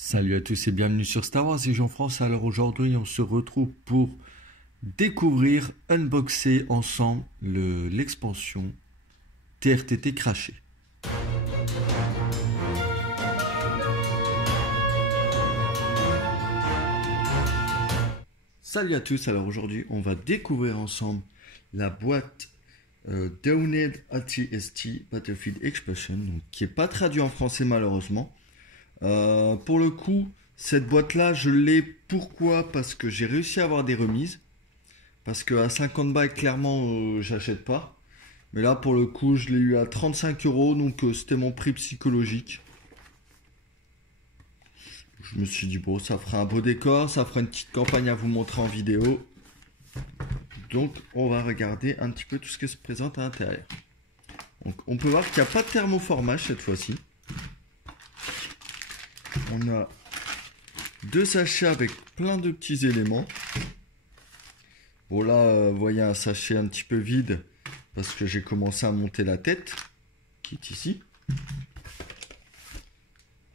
Salut à tous et bienvenue sur Star Wars et Jean-France. Alors aujourd'hui on se retrouve pour découvrir, unboxer ensemble l'expansion TRTT Crashé. Salut à tous, alors aujourd'hui on va découvrir ensemble la boîte Downed AT-ST Battlefield Expansion, donc, qui n'est pas traduit en français malheureusement. Pour le coup, cette boîte là je l'ai, pourquoi? Parce que j'ai réussi à avoir des remises, parce que à 50 balles clairement j'achète pas, mais là pour le coup je l'ai eu à 35 €, donc c'était mon prix psychologique. Je me suis dit bon, ça fera un beau décor, ça fera une petite campagne à vous montrer en vidéo, donc on va regarder un petit peu tout ce qui se présente à l'intérieur. Donc on peut voir qu'il n'y a pas de thermoformage cette fois-ci. On a deux sachets avec plein de petits éléments. Bon là, vous voyez un sachet un petit peu vide parce que j'ai commencé à monter la tête, qui est ici.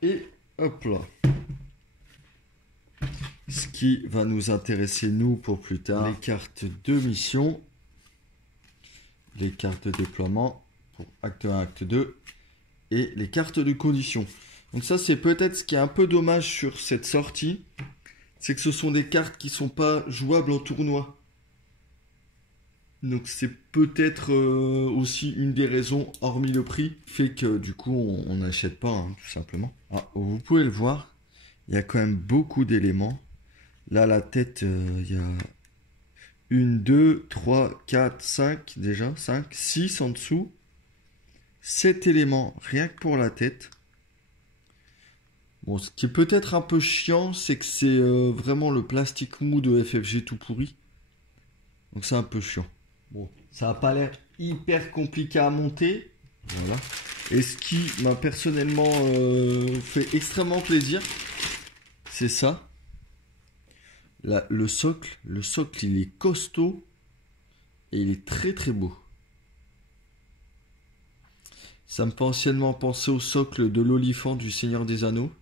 Et hop là. Ce qui va nous intéresser nous pour plus tard, les cartes de mission, les cartes de déploiement pour acte 1, acte 2 et les cartes de conditions. Donc ça c'est peut-être ce qui est un peu dommage sur cette sortie, c'est que ce sont des cartes qui sont pas jouables en tournoi. Donc c'est peut-être aussi une des raisons, hormis le prix, fait que du coup on n'achète pas, hein, tout simplement. Alors, vous pouvez le voir, il y a quand même beaucoup d'éléments. Là la tête, il y a 1, 2, 3, 4, 5 déjà, 5, 6 en dessous. 7 éléments rien que pour la tête. Bon, ce qui est peut-être un peu chiant, c'est que c'est vraiment le plastique mou de FFG tout pourri. Donc c'est un peu chiant. Bon, ça n'a pas l'air hyper compliqué à monter. Voilà. Et ce qui m'a personnellement fait extrêmement plaisir, c'est ça. Là, le socle il est costaud et il est très très beau. Ça me fait anciennement penser au socle de l'olifant du Seigneur des Anneaux.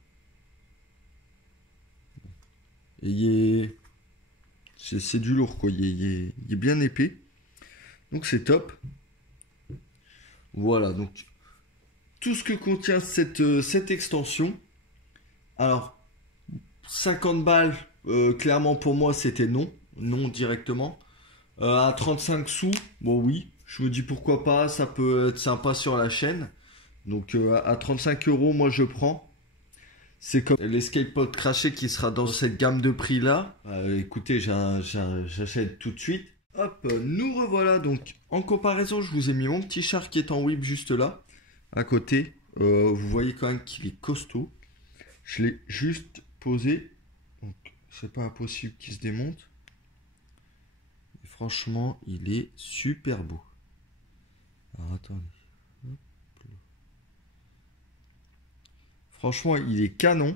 Et c'est du lourd quoi, il est bien épais. Donc c'est top. Voilà, donc tout ce que contient cette extension. Alors 50 balles, clairement pour moi c'était non directement. À 35 sous, bon oui, je me dis pourquoi pas, ça peut être sympa sur la chaîne. Donc à 35 €, moi je prends. C'est comme l'escape pod craché qui sera dans cette gamme de prix là. Écoutez, j'achète tout de suite. Hop, nous revoilà. Donc en comparaison, je vous ai mis mon petit char qui est en whip juste là, à côté. Vous voyez quand même qu'il est costaud. Je l'ai juste posé. Donc c'est pas impossible qu'il se démonte. Et franchement, il est super beau. Alors attendez. Franchement, il est canon.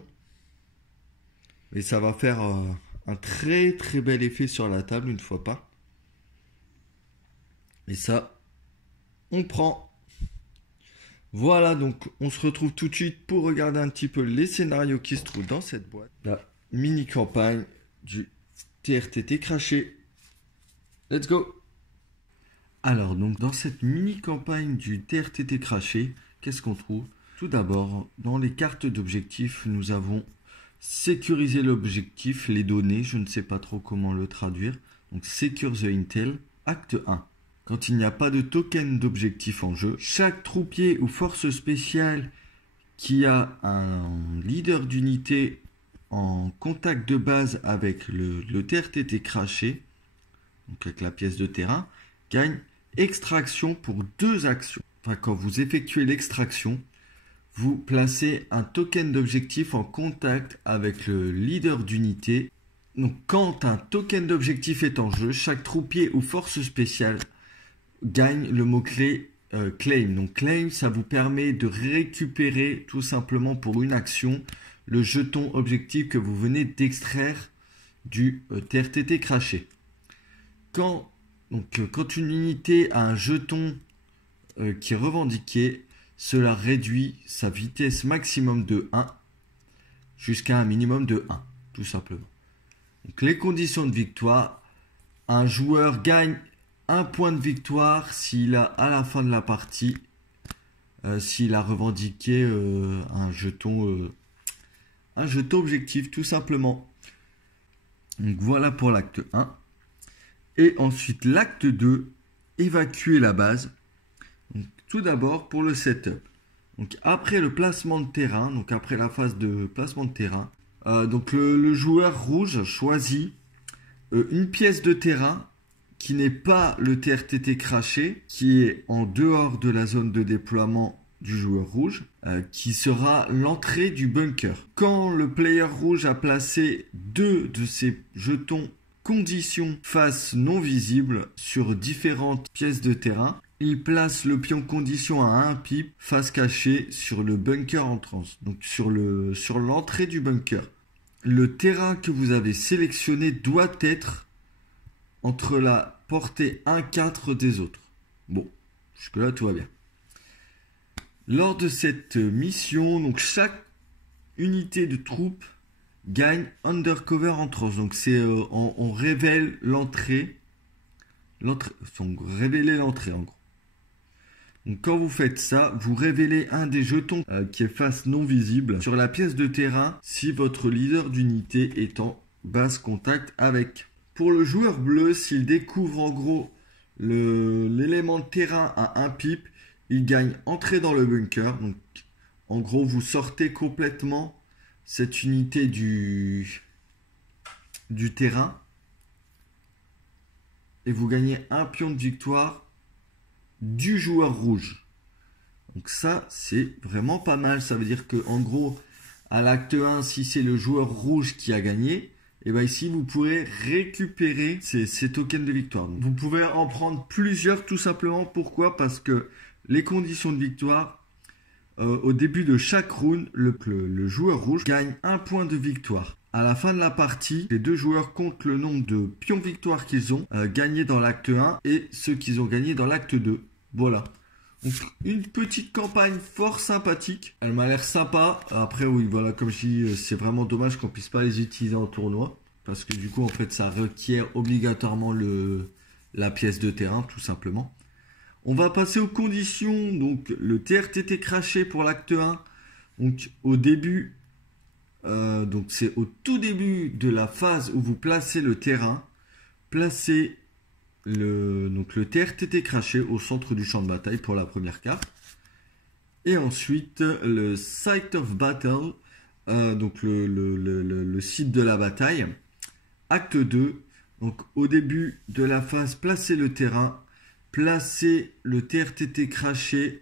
Et ça va faire un très très bel effet sur la table une fois pas. Et ça, on prend. Voilà, donc on se retrouve tout de suite pour regarder un petit peu les scénarios qui se trouvent dans cette boîte. La mini campagne du TRTT Crashé. Let's go! Alors, donc dans cette mini campagne du TRTT Crashé, qu'est-ce qu'on trouve? Tout d'abord, dans les cartes d'objectifs, nous avons sécurisé l'objectif, les données, je ne sais pas trop comment le traduire. Donc, Secure the Intel, acte 1. Quand il n'y a pas de token d'objectif en jeu, chaque troupier ou force spéciale qui a un leader d'unité en contact de base avec le TRTT Crashé, donc avec la pièce de terrain, gagne extraction pour 2 actions. Enfin, quand vous effectuez l'extraction, vous placez un token d'objectif en contact avec le leader d'unité. Donc quand un token d'objectif est en jeu, chaque troupier ou force spéciale gagne le mot-clé claim. Donc claim, ça vous permet de récupérer tout simplement pour une action le jeton objectif que vous venez d'extraire du TRTT Crashé. Quand une unité a un jeton qui est revendiqué, cela réduit sa vitesse maximum de 1. jusqu'à un minimum de 1, tout simplement. Donc les conditions de victoire, un joueur gagne 1 point de victoire s'il a à la fin de la partie, s'il a revendiqué un jeton objectif, tout simplement. Donc voilà pour l'acte 1. Et ensuite l'acte 2, évacuer la base. Donc, tout d'abord pour le setup. Donc après le placement de terrain, donc après la phase de placement de terrain, donc le joueur rouge choisit une pièce de terrain qui n'est pas le TRTT craché, qui est en dehors de la zone de déploiement du joueur rouge, qui sera l'entrée du bunker. Quand le player rouge a placé 2 de ses jetons conditions face non visible sur différentes pièces de terrain, il place le pion condition à 1 pip face cachée sur le bunker entrance, donc sur l'entrée du bunker. Le terrain que vous avez sélectionné doit être entre la portée 1/4 des autres. Bon, jusque-là tout va bien. Lors de cette mission, donc chaque unité de troupe gagne undercover entrance. Donc c'est on révèle l'entrée, révéler l'entrée en gros. Donc quand vous faites ça, vous révélez un des jetons qui est face non visible sur la pièce de terrain si votre leader d'unité est en base contact avec. Pour le joueur bleu, s'il découvre en gros l'élément de terrain à 1 pip, il gagne entrée dans le bunker. Donc en gros, vous sortez complètement cette unité du terrain et vous gagnez un pion de victoire du joueur rouge. Donc ça, c'est vraiment pas mal. Ça veut dire que en gros, à l'acte 1, si c'est le joueur rouge qui a gagné, et bien ici, vous pourrez récupérer ces tokens de victoire. Donc, vous pouvez en prendre plusieurs tout simplement. Pourquoi? Parce que les conditions de victoire, au début de chaque round, le joueur rouge gagne 1 point de victoire. À la fin de la partie, les deux joueurs comptent le nombre de pions victoire qu'ils ont gagnés dans l'acte 1 et ceux qu'ils ont gagnés dans l'acte 2. Voilà. Donc, une petite campagne fort sympathique. Elle m'a l'air sympa. Après, oui, voilà, comme je dis, c'est vraiment dommage qu'on puisse pas les utiliser en tournoi. Parce que du coup, en fait, ça requiert obligatoirement la pièce de terrain, tout simplement. On va passer aux conditions. Donc, le TRTT craché pour l'acte 1. Donc, au début, donc c'est au tout début de la phase où vous placez le terrain. Placez le TRTT craché au centre du champ de bataille pour la première carte. Et ensuite, le Site of Battle, donc le site de la bataille. Acte 2, donc au début de la phase, placez le terrain, placez le TRTT craché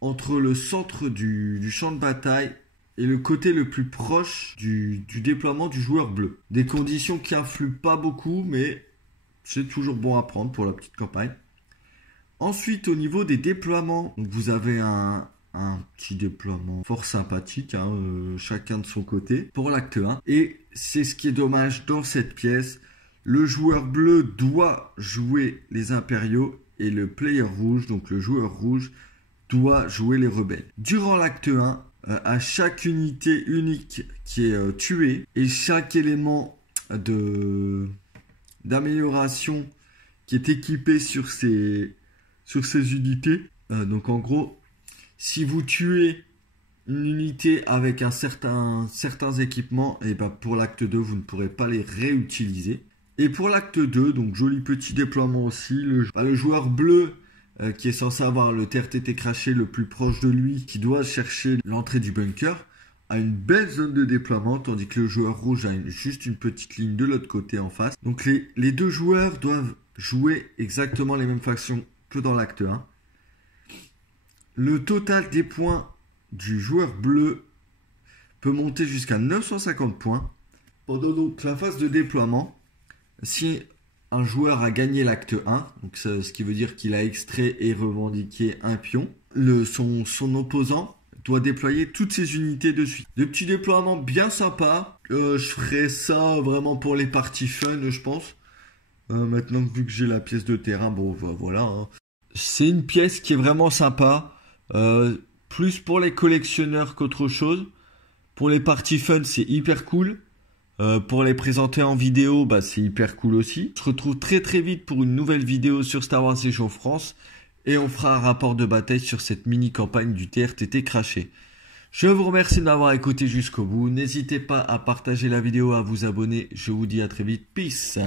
entre le centre du champ de bataille et le côté le plus proche du déploiement du joueur bleu. Des conditions qui influent pas beaucoup, mais c'est toujours bon à prendre pour la petite campagne. Ensuite, au niveau des déploiements, donc vous avez un petit déploiement fort sympathique, hein, chacun de son côté, pour l'acte 1. Et c'est ce qui est dommage dans cette pièce. Le joueur bleu doit jouer les impériaux et le player rouge, donc le joueur rouge, doit jouer les rebelles. Durant l'acte 1, à chaque unité unique qui est tuée et chaque élément d'amélioration qui est équipé sur ces unités, donc en gros, si vous tuez une unité avec certains équipements, et ben pour l'acte 2, vous ne pourrez pas les réutiliser. Et pour l'acte 2, donc joli petit déploiement aussi, le joueur bleu qui est censé avoir le TRTT craché le plus proche de lui, qui doit chercher l'entrée du bunker, a une belle zone de déploiement, tandis que le joueur rouge a juste une petite ligne de l'autre côté en face. Donc les deux joueurs doivent jouer exactement les mêmes factions que dans l'acte 1. Le total des points du joueur bleu peut monter jusqu'à 950 points. Pendant donc la phase de déploiement, si un joueur a gagné l'acte 1, donc ce qui veut dire qu'il a extrait et revendiqué un pion, son opposant doit déployer toutes ses unités de suite. Des petits déploiements bien sympas. Je ferai ça vraiment pour les parties fun, je pense. Maintenant, vu que j'ai la pièce de terrain, bon, voilà. Hein. C'est une pièce qui est vraiment sympa. Plus pour les collectionneurs qu'autre chose. Pour les parties fun, c'est hyper cool. Pour les présenter en vidéo, bah, c'est hyper cool aussi. On se retrouve très très vite pour une nouvelle vidéo sur Star Wars Légion France. Et on fera un rapport de bataille sur cette mini-campagne du TRTT craché. Je vous remercie de m'avoir écouté jusqu'au bout. N'hésitez pas à partager la vidéo, à vous abonner. Je vous dis à très vite. Peace.